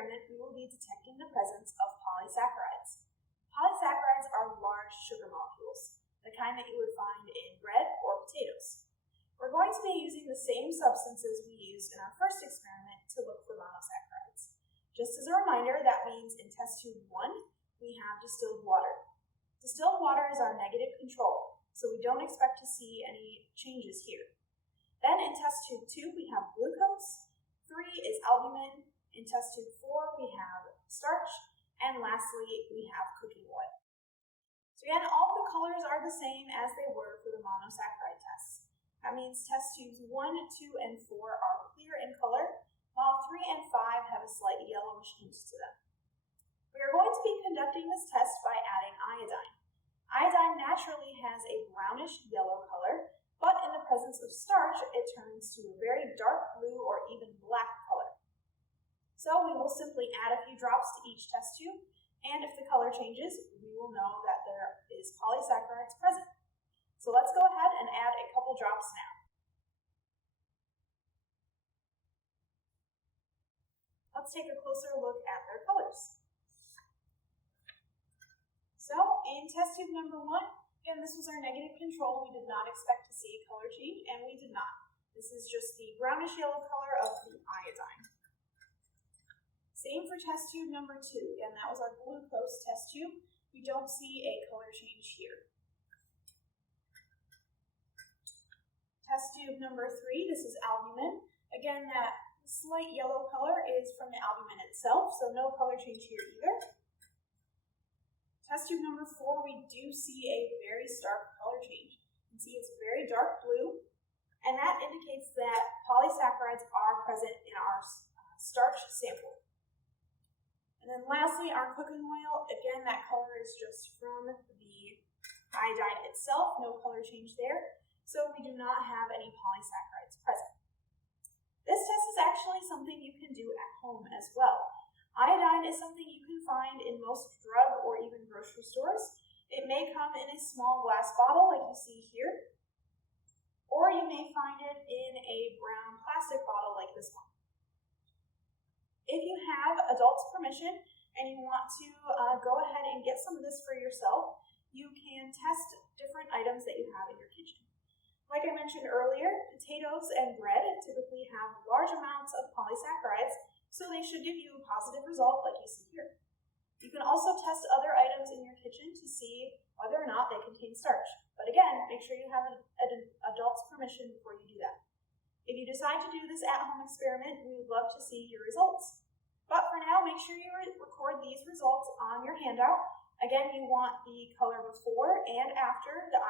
experiment, we will be detecting the presence of polysaccharides. Polysaccharides are large sugar molecules, the kind that you would find in bread or potatoes. We're going to be using the same substances we used in our first experiment to look for monosaccharides. Just as a reminder, that means in test tube 1, we have distilled water. Distilled water is our negative control, so we don't expect to see any changes here. Then in test tube 2, we have glucose. 3 is albumin. In test tube 4, we have starch. And lastly, we have cooking oil. So again, all the colors are the same as they were for the monosaccharide tests. That means test tubes 1, 2, and 4 are clear in color, while 3 and 5 have a slight yellowish tint to them. We are going to be conducting this test by adding iodine. Iodine naturally has a brownish yellow color, but in the presence of starch, it turns to a very dark blue or even black color. So we will simply add a few drops to each test tube, and if the color changes, we will know that there is polysaccharides present. So let's go ahead and add a couple drops now. Let's take a closer look at their colors. So in test tube number 1, again, this was our negative control. We did not expect to see color change, and we did not. This is just the brownish yellow color of the iodine. Same for test tube number 2. Again, that was our glucose test tube. We don't see a color change here. Test tube number 3, this is albumin. Again, that slight yellow color is from the albumin itself, so no color change here either. Test tube number 4, we do see a very stark color change. You can see it's very dark blue, and that indicates that polysaccharides are present in our starch sample. And then lastly, our cooking oil, again, that color is just from the iodine itself, no color change there, so we do not have any polysaccharides present. This test is actually something you can do at home as well. Iodine is something you can find in most drug or even grocery stores. It may come in a small glass bottle like you see here, or you may find it in a brown plastic bottle like this one. If you have adults' permission and you want to go ahead and get some of this for yourself, you can test different items that you have in your kitchen. Like I mentioned earlier, potatoes and bread typically have large amounts of polysaccharides, so they should give you a positive result like you see here. You can also test other items in your kitchen to see whether or not they contain starch. But again, make sure you have an adult's permission before you do that. If you decide to do this at-home experiment, we would love to see your results. But for now, make sure you record these results on your handout. Again, you want the color before and after the